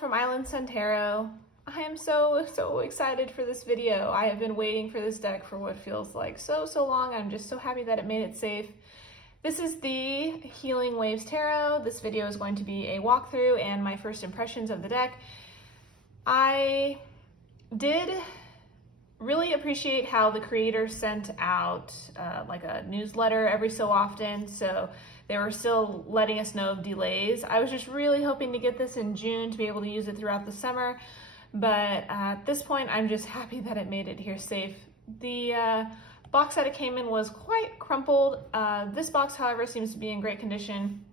from Island Centero. I am so excited for this video. I have been waiting for this deck for what feels like so long. I'm just so happy that it made it safe. This is the Healing Waves Tarot. This video is going to be a walkthrough and my first impressions of the deck. I did really appreciate how the creator sent out like a newsletter every so often, so they were still letting us know of delays. I was just really hoping to get this in June to be able to use it throughout the summer, but at this point I'm just happy that it made it here safe. The box that it came in was quite crumpled. This box, however, seems to be in great condition.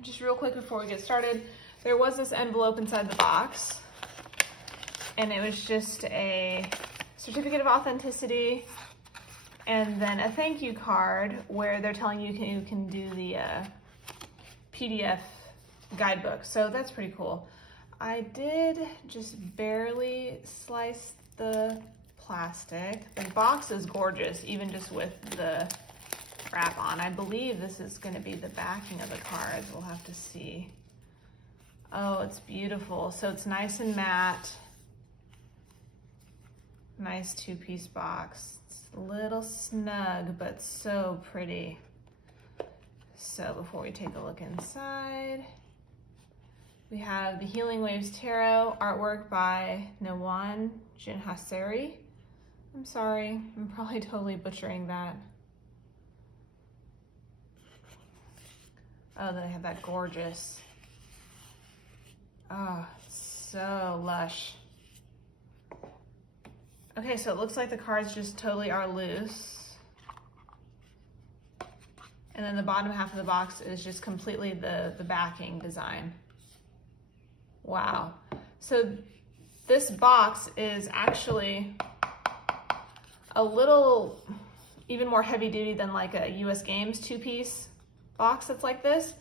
Just real quick before we get started, there was this envelope inside the box, and it was just a certificate of authenticity and then a thank you card where they're telling you you can do the PDF guidebook. So that's pretty cool. I did just barely slice the plastic. The box is gorgeous, even just with the wrap on. I believe this is going to be the backing of the cards. We'll have to see. Oh, it's beautiful. So it's nice and matte. Nice two-piece box. It's a little snug, but so pretty. So before we take a look inside, we have the Healing Waves Tarot, artwork by Nawan Jinhaseri. I'm sorry, I'm probably totally butchering that. Oh, then I have that gorgeous. Oh, so lush. Okay, so it looks like the cards just totally are loose. And then the bottom half of the box is just completely the backing design. Wow. So this box is actually a little even more heavy duty than like a US Games two-piece box that's like this.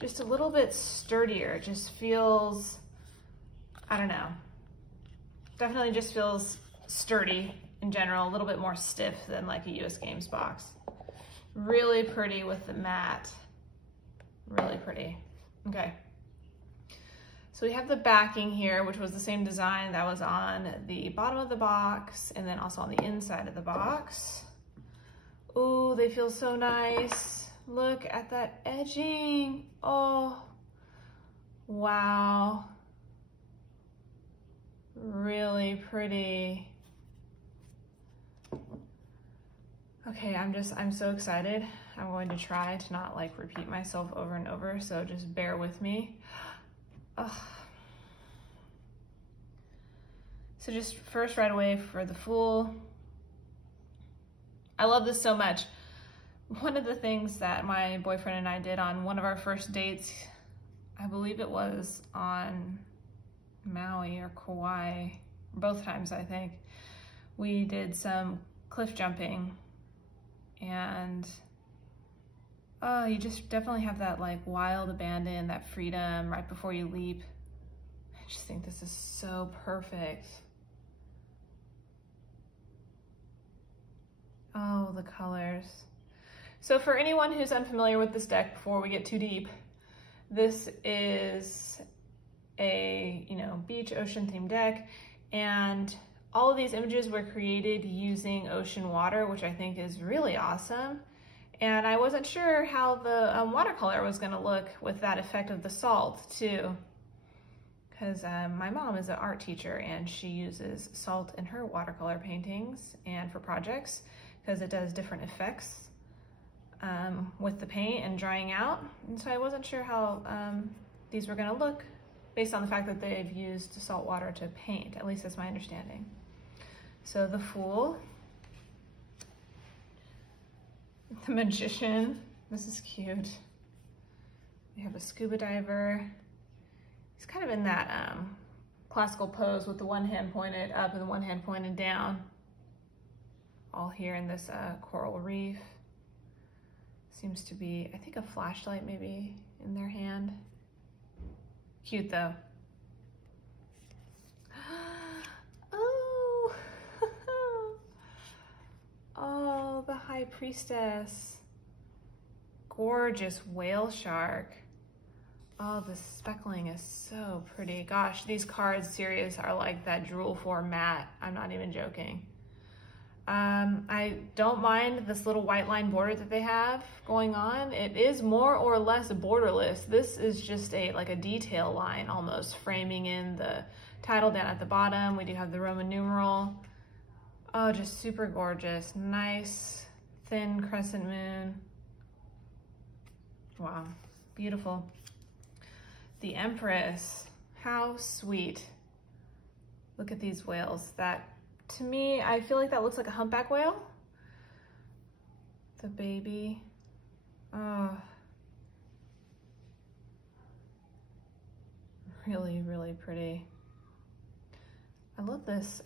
Just a little bit sturdier. It just feels, I don't know. Definitely just feels sturdy in general, a little bit more stiff than like a US Games box. Really pretty with the matte. Really pretty. Okay. So we have the backing here, which was the same design that was on the bottom of the box and then also on the inside of the box. Ooh, they feel so nice. Look at that edging. Oh, wow. Really pretty. Okay, I'm so excited. I'm going to try to not like repeat myself over and over, so just bear with me. Ugh. So just first right away for the Fool. I love this so much. One of the things that my boyfriend and I did on one of our first dates, I believe it was on Maui or Kauai, both times I think, we did some cliff jumping, and oh, you just definitely have that like wild abandon, that freedom right before you leap. I just think this is so perfect. Oh, the colors. So for anyone who's unfamiliar with this deck, before we get too deep, this is a, beach ocean themed deck, and all of these images were created using ocean water, which I think is really awesome. And I wasn't sure how the watercolor was gonna look with that effect of the salt too, because my mom is an art teacher and she uses salt in her watercolor paintings and for projects because it does different effects with the paint and drying out. And so I wasn't sure how these were gonna look based on the fact that they've used salt water to paint. At least that's my understanding. So the Fool, the Magician, this is cute. We have a scuba diver. He's kind of in that classical pose with the one hand pointed up and the one hand pointed down. All here in this coral reef. Seems to be, I think, a flashlight maybe in their hand. Cute though. Oh, oh, the High Priestess. Gorgeous whale shark. Oh, the speckling is so pretty. Gosh, these cards series are like that Drool 4 matte. I'm not even joking. I don't mind this little white line border that they have going on. It is more or less borderless. This is just like a detail line almost, framing in the title down at the bottom. We do have the Roman numeral. Oh, just super gorgeous. Nice, thin crescent moon. Wow, beautiful. The Empress, how sweet. Look at these whales. That, to me, I feel like that looks like a humpback whale. The baby. Oh. Really, really pretty. I love this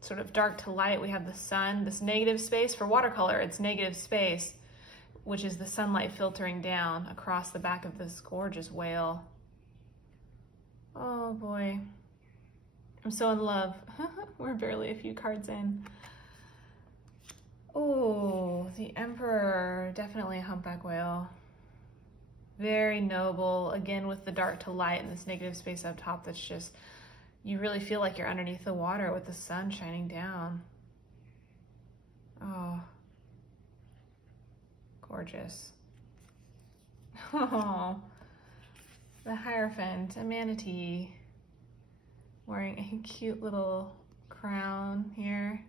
sort of dark to light. We have the sun, this negative space. For watercolor, it's negative space, which is the sunlight filtering down across the back of this gorgeous whale. Oh boy. I'm so in love. We're barely a few cards in. Oh, the Emperor, definitely a humpback whale. Very noble, again with the dark to light and this negative space up top that's just, you really feel like you're underneath the water with the sun shining down. Oh, gorgeous. Oh, the Hierophant, a manatee, wearing a cute little crown here.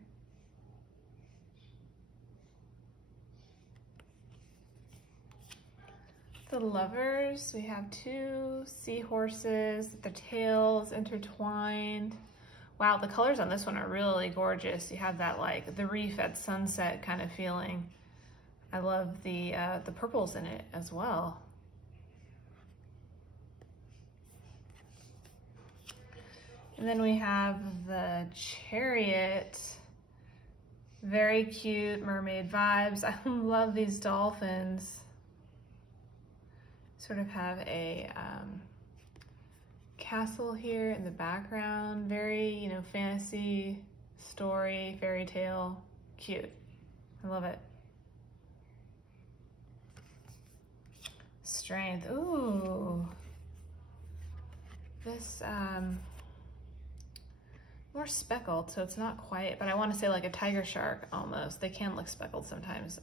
The Lovers, we have two seahorses, their tails intertwined. Wow, the colors on this one are really gorgeous. You have that like the reef at sunset kind of feeling. I love the purples in it as well. And then we have the Chariot. Very cute mermaid vibes. I love these dolphins. Sort of have a castle here in the background. Very, you know, fantasy story, fairy tale, cute. I love it. Strength, ooh. This, more speckled, so it's not quite, but I want to say like a tiger shark almost. They can look speckled sometimes.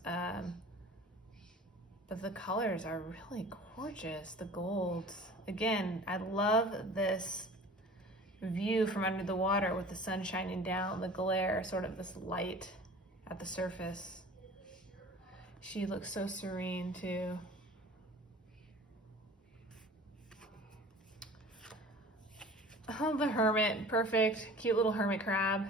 But the colors are really gorgeous, the golds. Again, I love this view from under the water with the sun shining down, the glare, sort of this light at the surface. She looks so serene too. Oh, the Hermit, perfect, cute little hermit crab.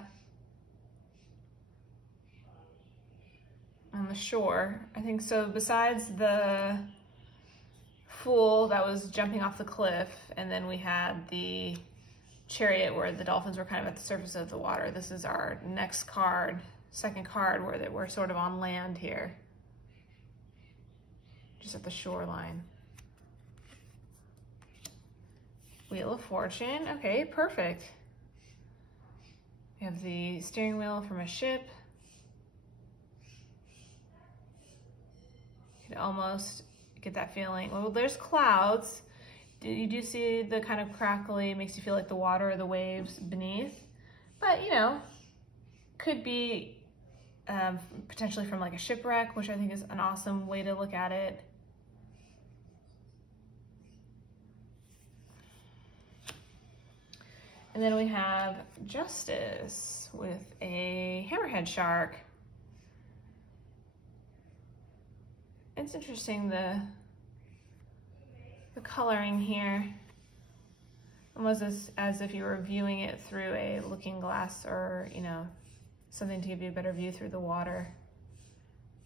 On the shore, I think so. Besides the Fool that was jumping off the cliff, and then we had the Chariot where the dolphins were kind of at the surface of the water. This is our next card, second card, where we're sort of on land here, just at the shoreline. Wheel of Fortune, okay, perfect. We have the steering wheel from a ship. You could almost get that feeling. Well, there's clouds. You do see the kind of crackly, makes you feel like the water or the waves beneath. But, you know, could be potentially from like a shipwreck, which I think is an awesome way to look at it. And then we have Justice with a Hammerhead Shark. It's interesting, the coloring here, almost as if you were viewing it through a looking glass, or, you know, something to give you a better view through the water.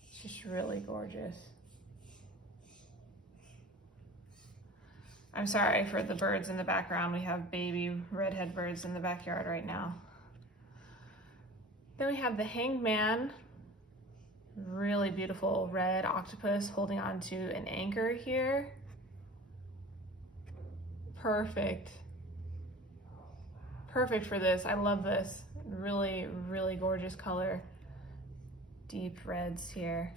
It's just really gorgeous. I'm sorry for the birds in the background. We have baby redhead birds in the backyard right now. Then we have the Hangman, really beautiful red octopus holding on to an anchor here. Perfect. Perfect for this. I love this. Really, really gorgeous color. Deep reds here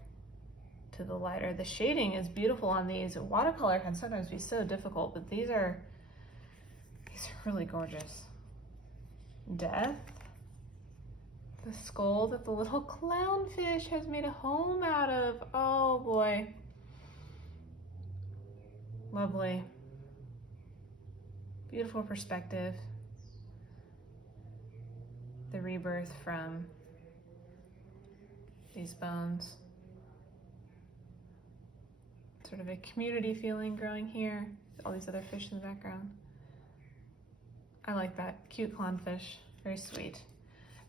to to the lighter. The shading is beautiful on these. Watercolor can sometimes be so difficult, but these are really gorgeous. Death. The skull that the little clownfish has made a home out of. Oh boy. Lovely. Beautiful perspective. The rebirth from these bones. Sort of a community feeling growing here. All these other fish in the background. I like that. Cute clownfish. Very sweet.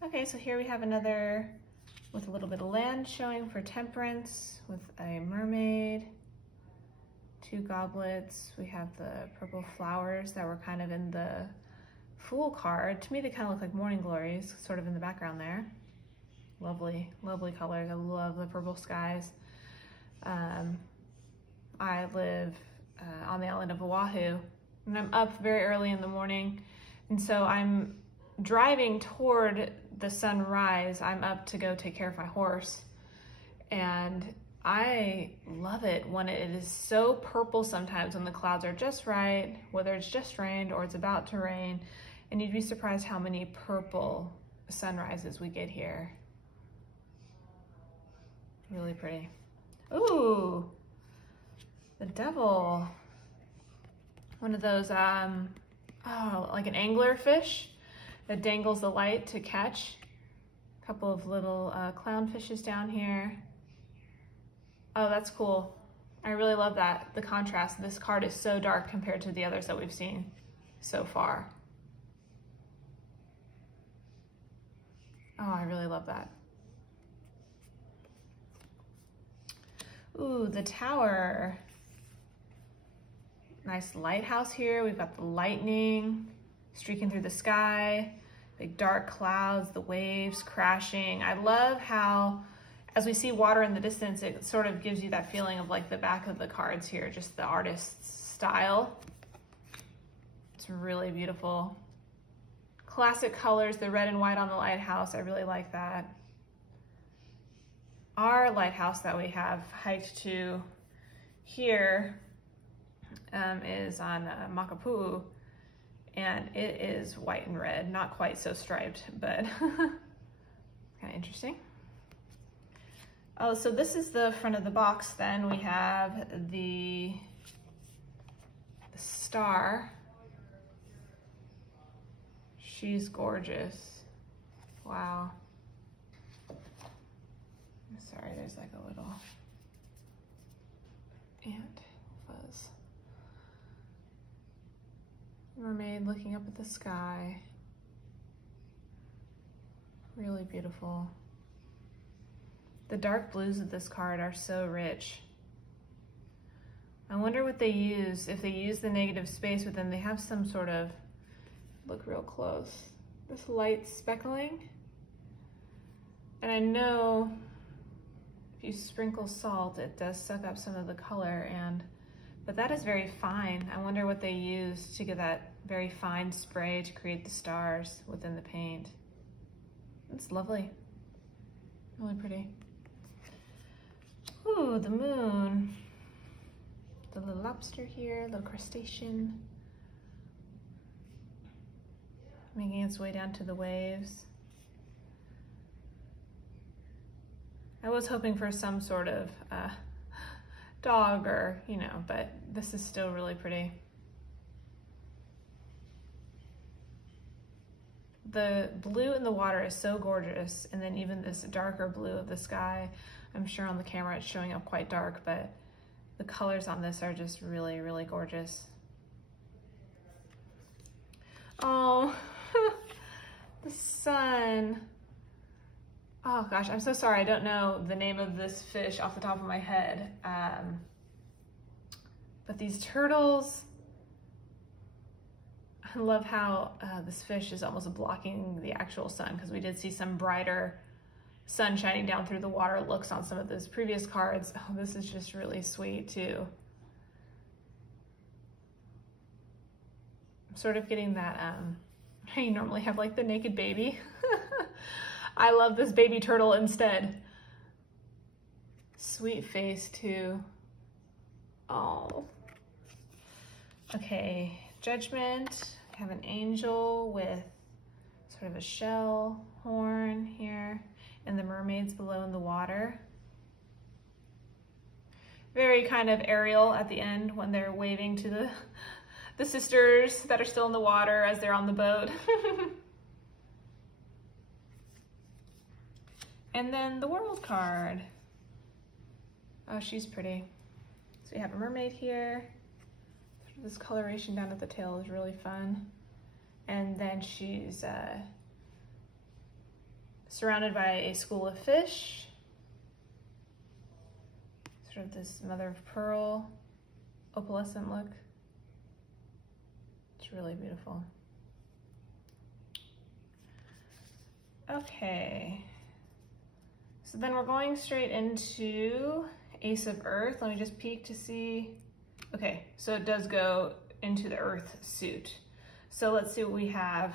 Okay, so here we have another with a little bit of land showing for temperance with a mermaid, 2 goblets. We have the purple flowers that were kind of in the Fool card. To me, they kind of look like morning glories, sort of in the background there. Lovely, lovely colors. I love the purple skies. I live on the island of Oahu, and I'm up very early in the morning, and so I'm driving toward the sunrise. I'm up to go take care of my horse, and I love it when it is so purple sometimes, when the clouds are just right, whether it's just rained or it's about to rain, and you'd be surprised how many purple sunrises we get here. Really pretty. Ooh, the devil. One of those, like an angler fish that dangles the light to catch. A couple of little clownfishes down here. Oh, that's cool. I really love that, the contrast. This card is so dark compared to the others that we've seen so far. Oh, I really love that. Ooh, the tower. Nice lighthouse here. We've got the lightning streaking through the sky, big dark clouds, the waves crashing. I love how, as we see water in the distance, it sort of gives you that feeling of like the back of the cards here, just the artist's style. It's really beautiful. Classic colors, the red and white on the lighthouse. I really like that. Our lighthouse that we have hiked to here is on Makapu'u, and it is white and red, not quite so striped, but kind of interesting. Oh, so this is the front of the box then. We have the star. She's gorgeous. Wow. Sorry, there's like a little ant fuzz. Mermaid looking up at the sky. Really beautiful. The dark blues of this card are so rich. I wonder what they use, if they use the negative space, but then they have some sort of, look real close, this light speckling. And I know if you sprinkle salt, it does suck up some of the color, but that is very fine. I wonder what they use to get that very fine spray to create the stars within the paint. It's lovely, really pretty. Ooh, the moon. The little lobster here, little crustacean. Making its way down to the waves. I was hoping for some sort of dog or, but this is still really pretty. The blue in the water is so gorgeous, and then even this darker blue of the sky, I'm sure on the camera it's showing up quite dark, but the colors on this are just really, really gorgeous. Oh, the sun. Oh gosh, I'm so sorry. I don't know the name of this fish off the top of my head. But these turtles, I love how this fish is almost blocking the actual sun, because we did see some brighter sun shining down through the water looks on some of those previous cards. Oh, this is just really sweet too. I'm sort of getting that, you normally have like the naked baby. I love this baby turtle instead. sweet face too. Oh. Okay, Judgment. We have an angel with sort of a shell horn here, and the mermaids below in the water. Very kind of Ariel at the end when they're waving to the sisters that are still in the water as they're on the boat. And then the world card. Oh, she's pretty. So we have a mermaid here. This coloration down at the tail is really fun. And then she's surrounded by a school of fish. Sort of this mother of pearl, opalescent look. It's really beautiful. Okay. So then we're going straight into Ace of Earth. Let me just peek to see. Okay, so it does go into the Earth suit. So let's see what we have.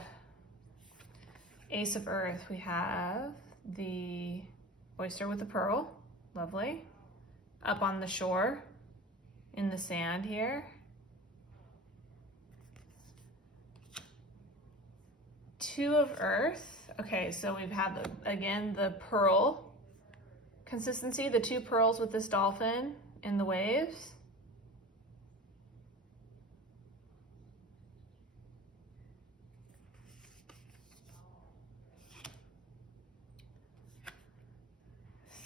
Ace of Earth, we have the oyster with the pearl, lovely. Up on the shore, in the sand here. Two of Earth, okay, so we've had, again, the pearl consistency, the two pearls with this dolphin in the waves.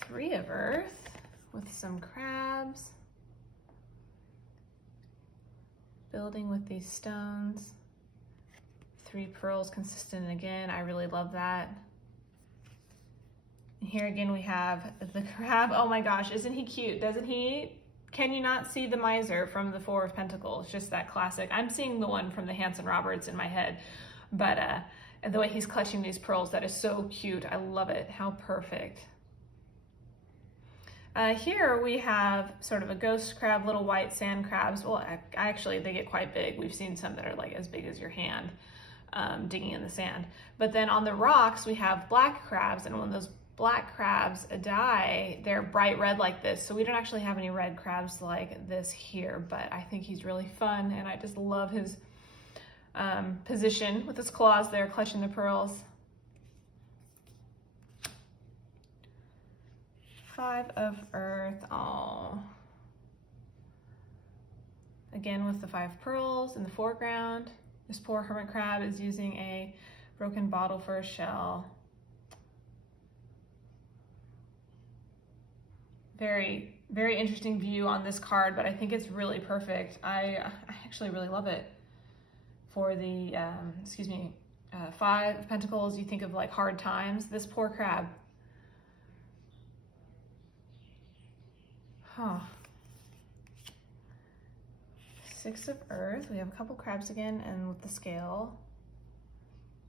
Three of Earth with some crabs. Building with these stones. Three pearls consistent again. I really love that. And here again we have the crab. Oh my gosh, isn't he cute? Doesn't he? Can you not see the miser from the Four of Pentacles? Just that classic. I'm seeing the one from the Hanson Roberts in my head, but the way he's clutching these pearls, that is so cute. I love it. How perfect. Here we have sort of a ghost crab, little white sand crabs. Well, actually they get quite big. We've seen some that are like as big as your hand, digging in the sand. But then on the rocks we have black crabs, and when those black crabs die, they're bright red like this. So we don't actually have any red crabs like this here, but I think he's really fun, and I just love his position with his claws there clutching the pearls. Five of Earth, oh. Again with the five pearls in the foreground. This poor hermit crab is using a broken bottle for a shell. Very, very interesting view on this card, but I think it's really perfect. I actually really love it. For the, Five of Pentacles, you think of like hard times. This poor crab. Huh. Six of Earth, we have a couple crabs again, and with the scale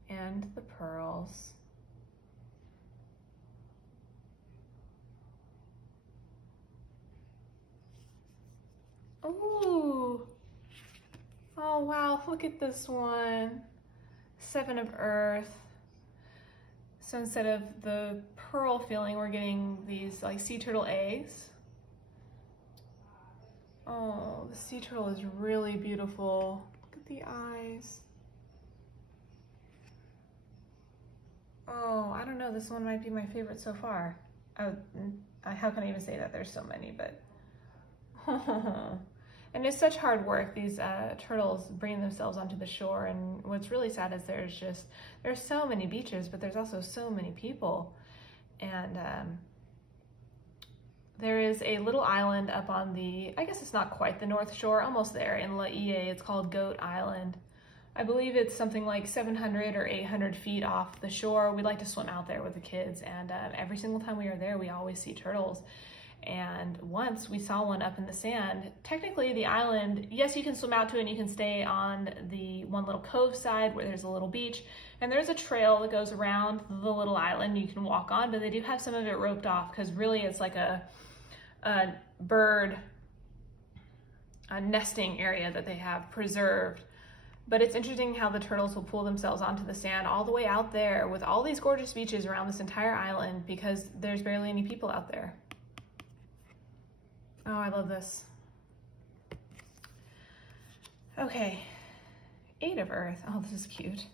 and the pearls. Ooh. Oh wow, look at this one. Seven of Earth. So instead of the pearl feeling, we're getting these like sea turtle eggs. Oh, the sea turtle is really beautiful. Look at the eyes. Oh, I don't know, this one might be my favorite so far. How can I even say that? There's so many, but... And it's such hard work, these turtles bringing themselves onto the shore, and what's really sad is there's so many beaches, but there's also so many people. And there is a little island up on the, I guess it's not quite the North Shore, almost there in La Ie. It's called Goat Island. I believe it's something like 700 or 800 feet off the shore. We like to swim out there with the kids, and every single time we are there, we always see turtles. And once we saw one up in the sand. Technically the island, yes, you can swim out to it and you can stay on the one little cove side where there's a little beach, and there's a trail that goes around the little island you can walk on, but they do have some of it roped off because really it's like a bird nesting area that they have preserved. But it's interesting how the turtles will pull themselves onto the sand all the way out there with all these gorgeous beaches around this entire island because there's barely any people out there. Oh, I love this. Okay, 8 of Earth. Oh, this is cute.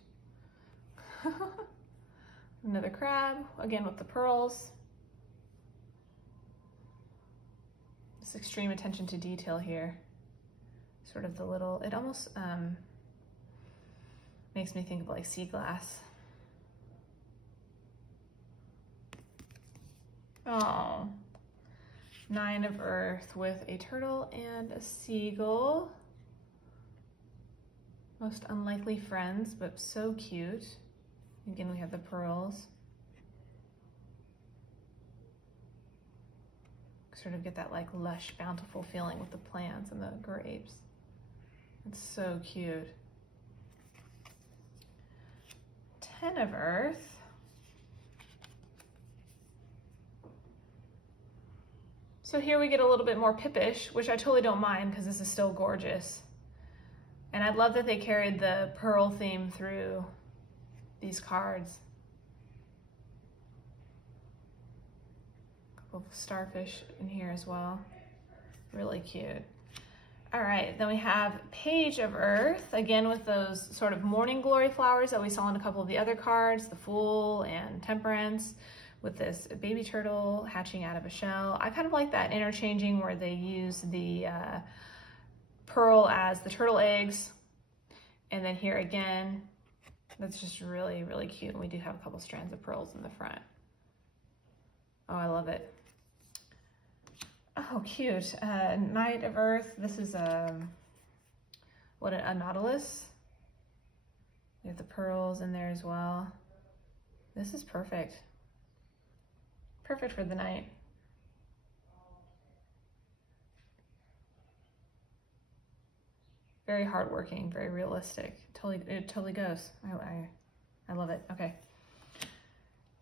Another crab, again with the pearls. This extreme attention to detail here. Sort of the little, it almost makes me think of like sea glass. Oh, 9 of Earth with a turtle and a seagull. Most unlikely friends, but so cute. Again, we have the pearls. Sort of get that like lush, bountiful feeling with the plants and the grapes. It's so cute. 10 of Earth. So here we get a little bit more pippish, which I totally don't mind because this is still gorgeous. And I love that they carried the pearl theme through these cards. A couple of starfish in here as well. Really cute. All right, then we have Page of Earth, again with those sort of morning glory flowers that we saw in a couple of the other cards, the Fool and Temperance, with this baby turtle hatching out of a shell. I kind of like that interchanging where they use the pearl as the turtle eggs. And then here again, that's just really, really cute. And we do have a couple strands of pearls in the front. Oh, I love it. Oh, cute. Knight of Earth. This is a nautilus. We have the pearls in there as well. This is perfect. Perfect for the night. Very hardworking, very realistic. It totally goes. I love it. Okay.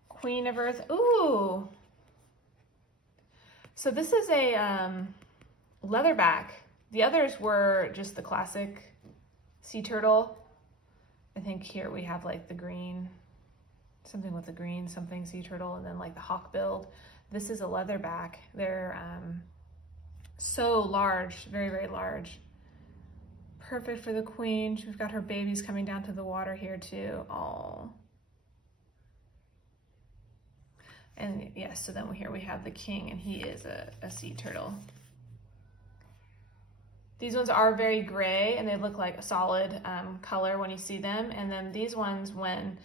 Queen of Earth. Ooh. So this is a leatherback. The others were just the classic sea turtle. I think here we have like the green, something with the green, something sea turtle, and then like the hawk build. This is a leatherback. They're so large, very, very large. Perfect for the queen. We've got her babies coming down to the water here too. Oh. And yes, so then here we have the king, and he is a sea turtle. These ones are very gray, and they look like a solid color when you see them. And then these ones, when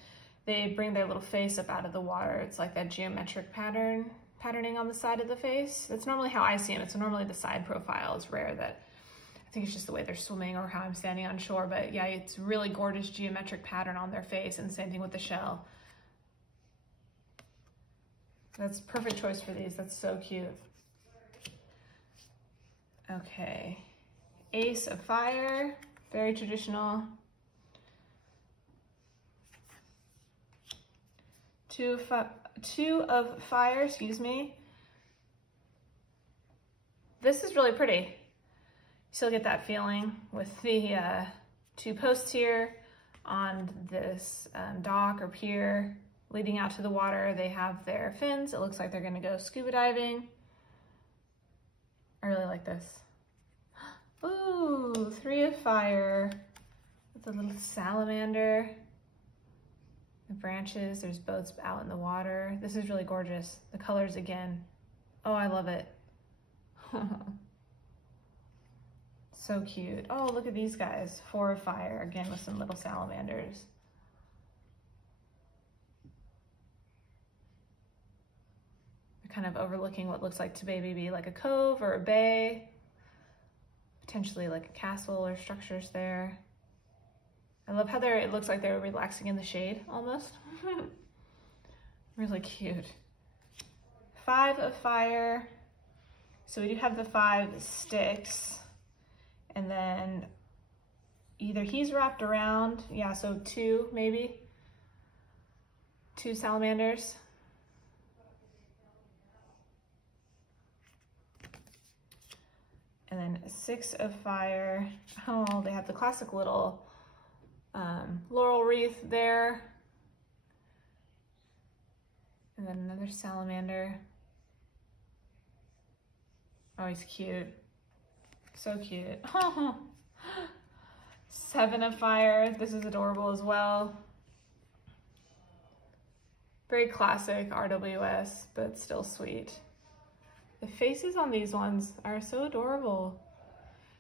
they bring their little face up out of the water, it's like that geometric patterning on the side of the face. That's normally how I see them. It's normally the side profile. It's rare that, I think it's just the way they're swimming or how I'm standing on shore. But yeah, it's really gorgeous geometric pattern on their face, and same thing with the shell. That's a perfect choice for these. That's so cute. Okay. Ace of Fire, very traditional. Two of Fire, excuse me. This is really pretty. You still get that feeling with the 2 posts here on this dock or pier leading out to the water. They have their fins. It looks like they're gonna go scuba diving. I really like this. Ooh, 3 of Fire with a little salamander. The branches, there's boats out in the water. This is really gorgeous. The colors again. Oh, I love it. So cute. Oh, look at these guys. 4 of Fire, again with some little salamanders. Kind of overlooking what looks like to maybe be like a cove or a bay, potentially like a castle or structures there. I love how it looks like they're relaxing in the shade almost. Really cute. 5 of Fire. So we do have the 5 sticks, and then either he's wrapped around, yeah, so 2 maybe, 2 salamanders. And then 6 of Fire. Oh, they have the classic little laurel wreath there. And then another salamander. Oh, he's cute. So cute. 7 of fire. This is adorable as well. Very classic RWS, but still sweet. The faces on these ones are so adorable.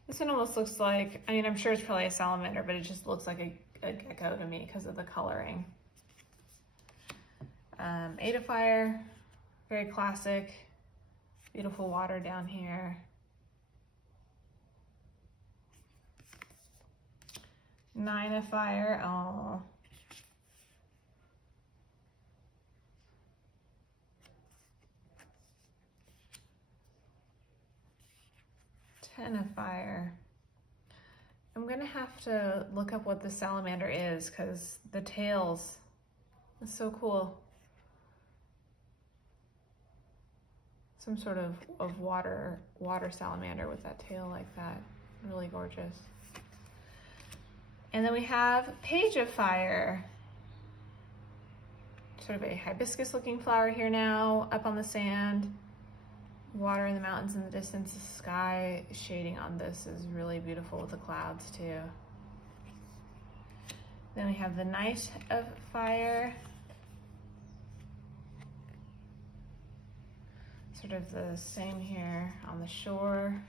This one almost looks like, I mean, I'm sure it's probably a salamander, but it just looks like a gecko to me because of the coloring. 8 of fire, very classic. Beautiful water down here. 9 of fire, oh. 10 of fire. I'm gonna have to look up what the salamander is because the tails is so cool. Some sort of water salamander with that tail like that. Really gorgeous. And then we have Page of Fire. Sort of a hibiscus looking flower here now, up on the sand. Water in the mountains in the distance, the sky shading on this is really beautiful with the clouds too. Then we have the Knight of Fire. Sort of the same here on the shore.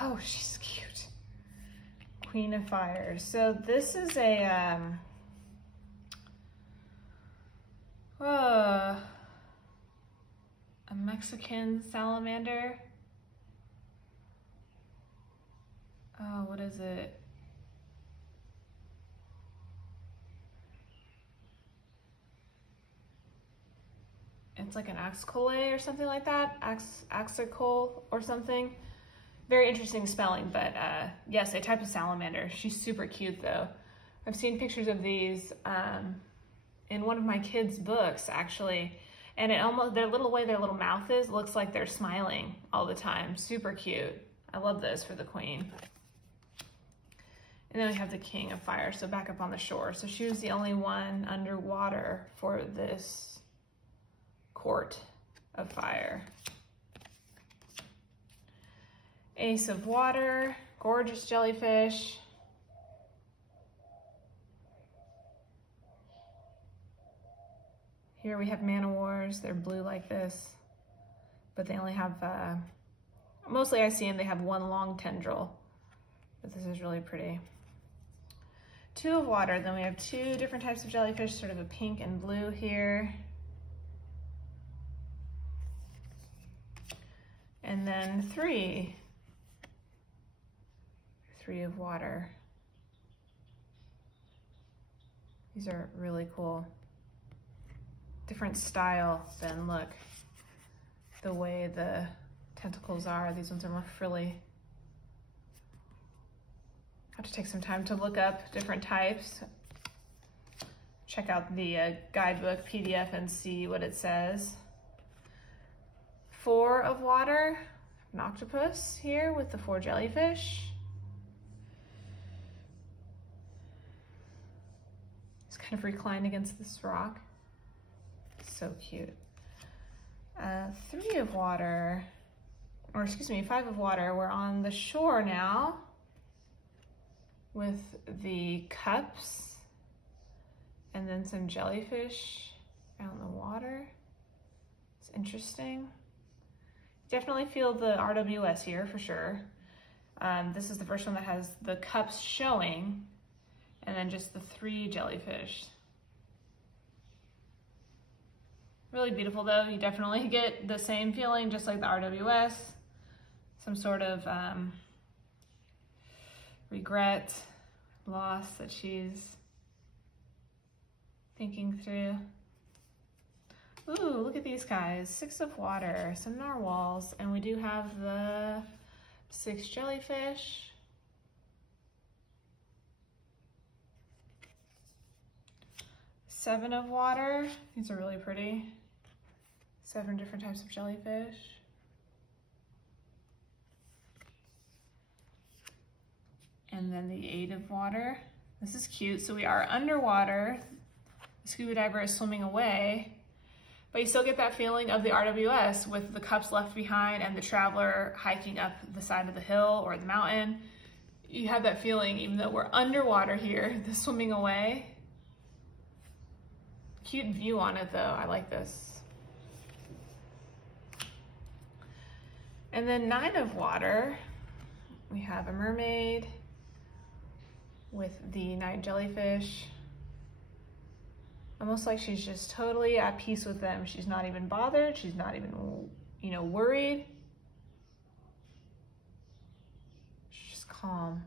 Oh, she's cute. Queen of Fire. So this is a Mexican salamander. Oh, what is it? It's like an axicole or something like that. Axicole or something. Very interesting spelling, but yes, a type of salamander. She's super cute though. I've seen pictures of these in one of my kids' books actually, and it almost, their little way their little mouth is looks like they're smiling all the time. Super cute. I love those for the queen. And then we have the King of Fire, so back up on the shore. So she was the only one underwater for this court of fire. Ace of Water, gorgeous jellyfish. Here we have man-o-wars. They're blue like this, but they only have, mostly I see them, they have one long tendril, but this is really pretty. 2 of Water, then we have 2 different types of jellyfish, sort of a pink and blue here. And then 3 of Water. These are really cool. Different style than, look, the way the tentacles are. These ones are more frilly. I have to take some time to look up different types. Check out the guidebook PDF and see what it says. 4 of Water, an octopus here with the 4 jellyfish. It's kind of reclined against this rock. So cute. 3 of Water, or excuse me, 5 of Water. We're on the shore now with the cups and then some jellyfish out in the water. It's interesting. Definitely feel the RWS here for sure. This is the first one that has the cups showing and then just the 3 jellyfish. Really beautiful though. You definitely get the same feeling just like the RWS. Some sort of regret, loss that she's thinking through. Ooh, look at these guys. 6 of Water, some narwhals, and we do have the 6 jellyfish. 7 of Water. These are really pretty. 7 different types of jellyfish. And then the 8 of Water. This is cute. So we are underwater. scuba diver is swimming away, but you still get that feeling of the RWS with the cups left behind and the traveler hiking up the side of the hill or the mountain. You have that feeling even though we're underwater here, the swimming away. Cute view on it though, I like this. And then 9 of water, we have a mermaid with the 9 jellyfish. Almost like she's just totally at peace with them. She's not even bothered. She's not even, you know, worried. She's just calm.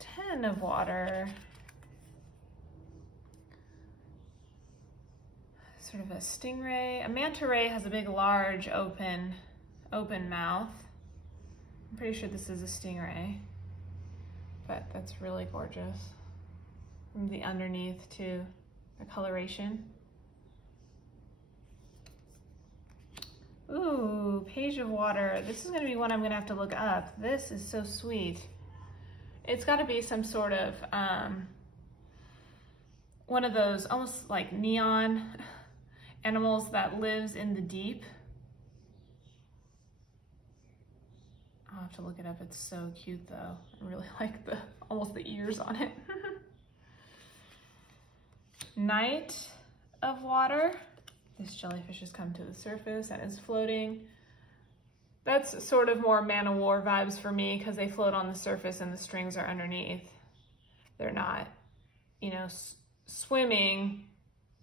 Ten of water. Sort of a stingray. A manta ray has a big, large, open mouth. I'm pretty sure this is a stingray, but that's really gorgeous. From the underneath too, the coloration. Ooh, page of water. This is gonna be one I'm gonna have to look up. This is so sweet. It's gotta be some sort of, one of those almost like neon animals that lives in the deep. I'll have to look it up. It's so cute though. I really like almost the ears on it. Night of water. This jellyfish has come to the surface and is floating. That's sort of more Man of War vibes for me because they float on the surface and the strings are underneath. They're not, you know, swimming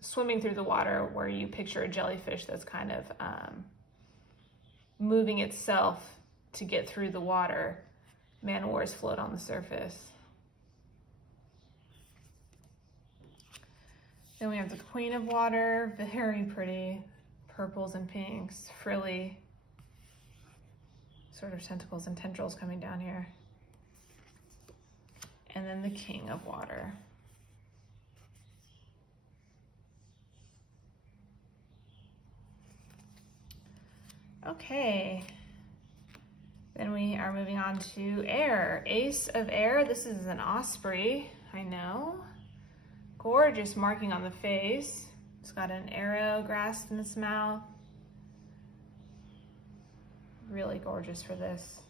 through the water where you picture a jellyfish that's kind of moving itself to get through the water. Man of Wars float on the surface. Then we have the Queen of Water, very pretty, purples and pinks, frilly, sort of tentacles and tendrils coming down here. And then the King of Water. Okay, then we are moving on to air. Ace of air, this is an osprey, I know. Gorgeous marking on the face. It's got an arrow grasped in its mouth. Really gorgeous for this.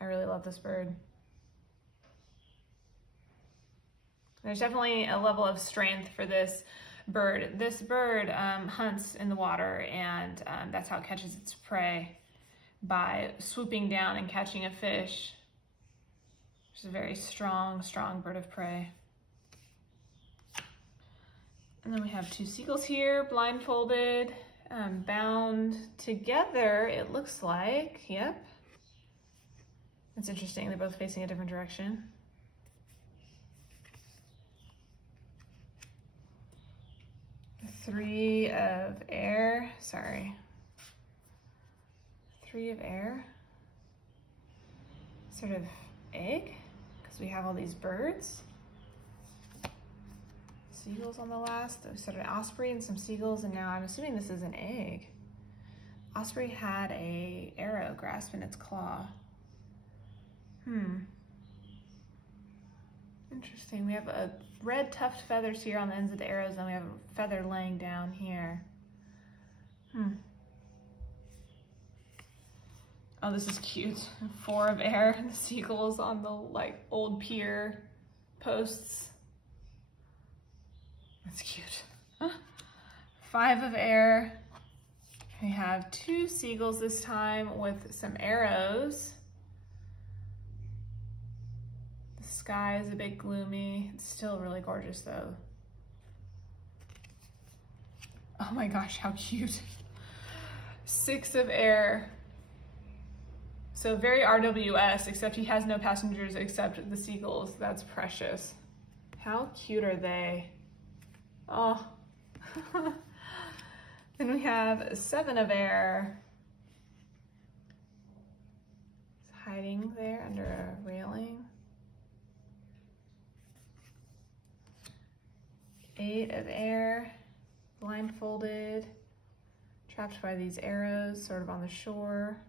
I really love this bird. There's definitely a level of strength for this bird. This bird hunts in the water, and that's how it catches its prey, by swooping down and catching a fish. It's a very strong bird of prey. And then we have 2 seagulls here, blindfolded, bound together, it looks like. Yep. It's interesting, they're both facing a different direction. Three of air, sorry. 3 of air. Sort of egg, because we have all these birds. Seagulls on the last. We started an osprey and some seagulls, and now I'm assuming this is an egg. Osprey had a arrow grasped in its claw. Interesting. We have a red tufted feathers here on the ends of the arrows, and we have a feather laying down here. Oh, this is cute. 4 of air, the seagulls on the like old pier posts. That's cute. 5 of air. We have 2 seagulls this time with some arrows. The sky is a bit gloomy. It's still really gorgeous though. Oh my gosh, how cute. 6 of air. So very RWS, except he has no passengers except the seagulls. That's precious. How cute are they? Oh. Then we have 7 of air. It's hiding there under a railing. 8 of air, blindfolded, trapped by these arrows, sort of on the shore.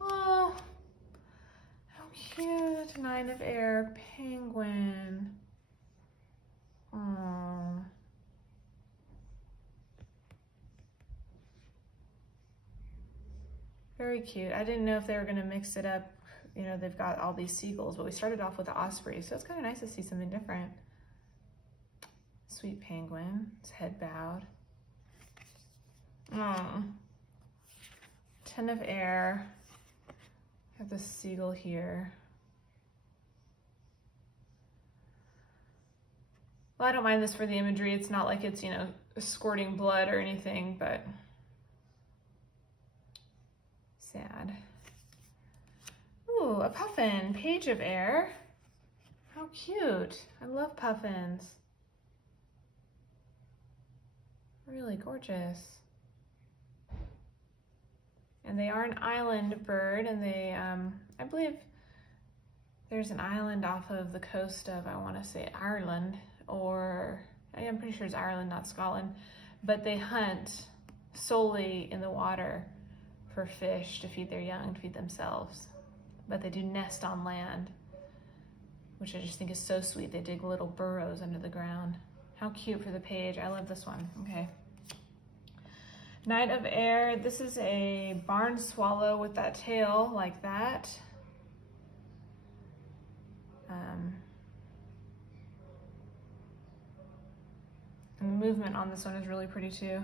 Oh, how cute. 9 of air penguin. Oh. Very cute. I didn't know if they were going to mix it up. You know, they've got all these seagulls, but we started off with the osprey, so it's kind of nice to see something different. Sweet penguin, its head bowed. Oh. 10 of air. Have the seagull here. Well, I don't mind this for the imagery. It's not like it's, you know, squirting blood or anything, but sad. Ooh, a puffin, page of air. How cute. I love puffins. Really gorgeous. And they are an island bird, and they, I believe there's an island off of the coast of, I want to say Ireland, or I'm pretty sure it's Ireland, not Scotland, but they hunt solely in the water for fish to feed their young, to feed themselves. But they do nest on land, which I just think is so sweet. They dig little burrows under the ground. How cute for the page. I love this one. Okay. Knight of Air. This is a barn swallow with that tail like that. And the movement on this one is really pretty too.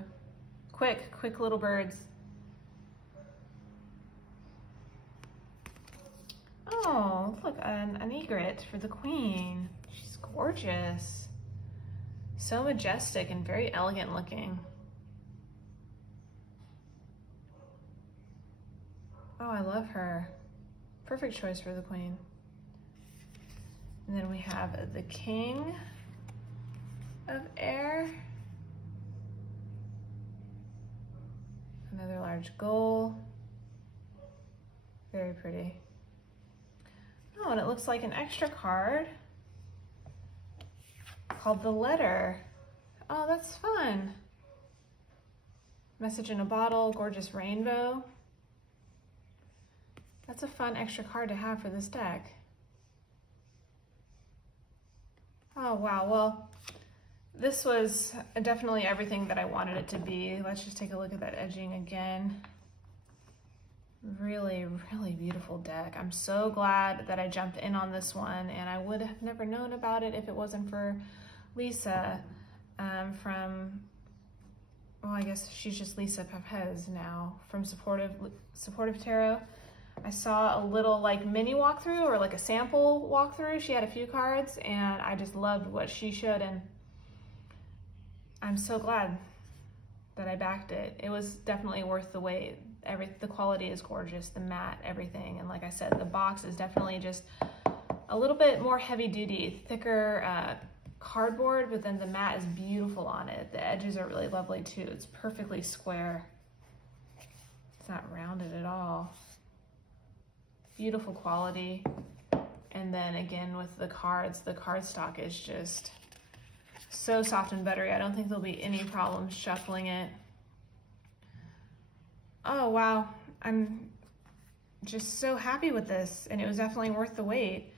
Quick little birds. Oh, look, an egret for the queen. She's gorgeous. So majestic and very elegant looking. Oh, I love her. Perfect choice for the queen. And then we have the king of air. Another large gull. Very pretty. Oh, and it looks like an extra card called The Letter. Oh, that's fun. Message in a bottle, gorgeous rainbow. That's a fun extra card to have for this deck. Oh, wow. Well, this was definitely everything that I wanted it to be. Let's just take a look at that edging again. Really, really beautiful deck. I'm so glad that I jumped in on this one, and I would have never known about it if it wasn't for Lisa from, well, I guess she's just Lisa Pepez now, from Supportive Tarot. I saw a little like mini walkthrough or like a sample walkthrough. She had a few cards, and I just loved what she showed, and I'm so glad that I backed it. It was definitely worth the wait. The quality is gorgeous, the matte, everything. And like I said, the box is definitely just a little bit more heavy duty, thicker cardboard, but then the matte is beautiful on it. The edges are really lovely too. It's perfectly square. It's not rounded at all. Beautiful quality. And then again with the cards, the cardstock is just so soft and buttery. I don't think there'll be any problems shuffling it. Oh, wow. I'm just so happy with this, and it was definitely worth the wait.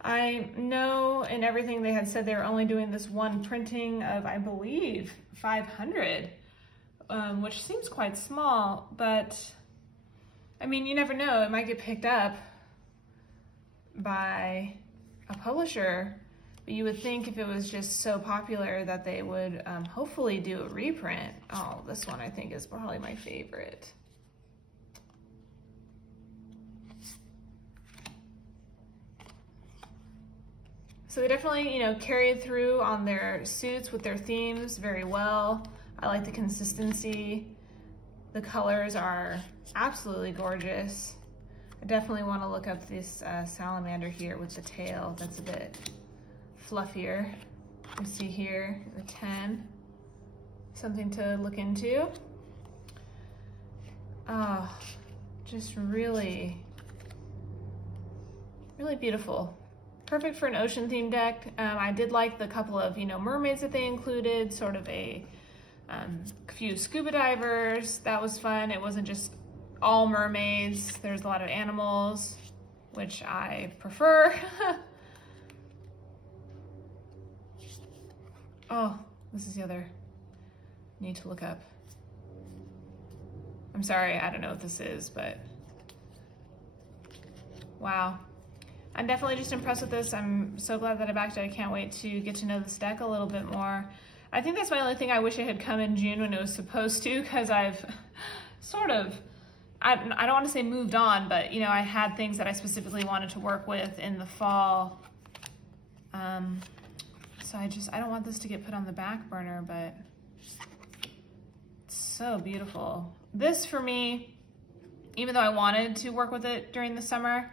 I know in everything they had said they were only doing this one printing of, I believe, 500, which seems quite small, but I mean, you never know. It might get picked up by a publisher, but you would think if it was just so popular that they would hopefully do a reprint. Oh, this one I think is probably my favorite. So they definitely, you know, carried through on their suits with their themes very well. I like the consistency. The colors are absolutely gorgeous. I definitely want to look up this salamander here with the tail. That's a bit fluffier. You see here, the 10. Something to look into. Oh, just really, really beautiful. Perfect for an ocean themed deck. I did like the couple of, you know, mermaids that they included, sort of a few scuba divers. That was fun. It wasn't just all mermaids. There's a lot of animals. which I prefer. Oh, this is the other. Need to look up. I'm sorry, I don't know what this is, but wow. I'm definitely just impressed with this. I'm so glad that I backed it. I can't wait to get to know this deck a little bit more. I think that's my only thing. I wish it had come in June when it was supposed to, because I've sort of, I don't want to say moved on, but you know, I had things that I specifically wanted to work with in the fall. So I don't want this to get put on the back burner, but it's so beautiful. This for me, even though I wanted to work with it during the summer,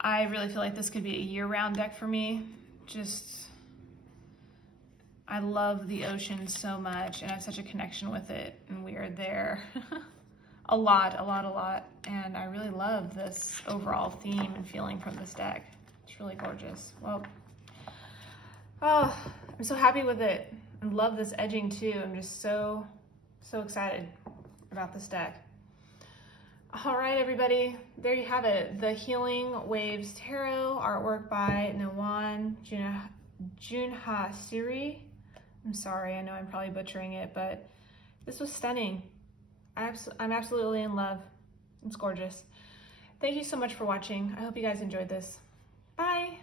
I really feel like this could be a year-round deck for me. I love the ocean so much, and I have such a connection with it, and we are there a lot. And I really love this overall theme and feeling from this deck. It's really gorgeous. Well, oh, I'm so happy with it. I love this edging too. I'm just so excited about this deck. All right, everybody, there you have it. The Healing Waves Tarot, artwork by Nawan Junhasiri. I'm sorry, I know I'm probably butchering it, but this was stunning. I'm absolutely in love. It's gorgeous. Thank you so much for watching. I hope you guys enjoyed this. Bye.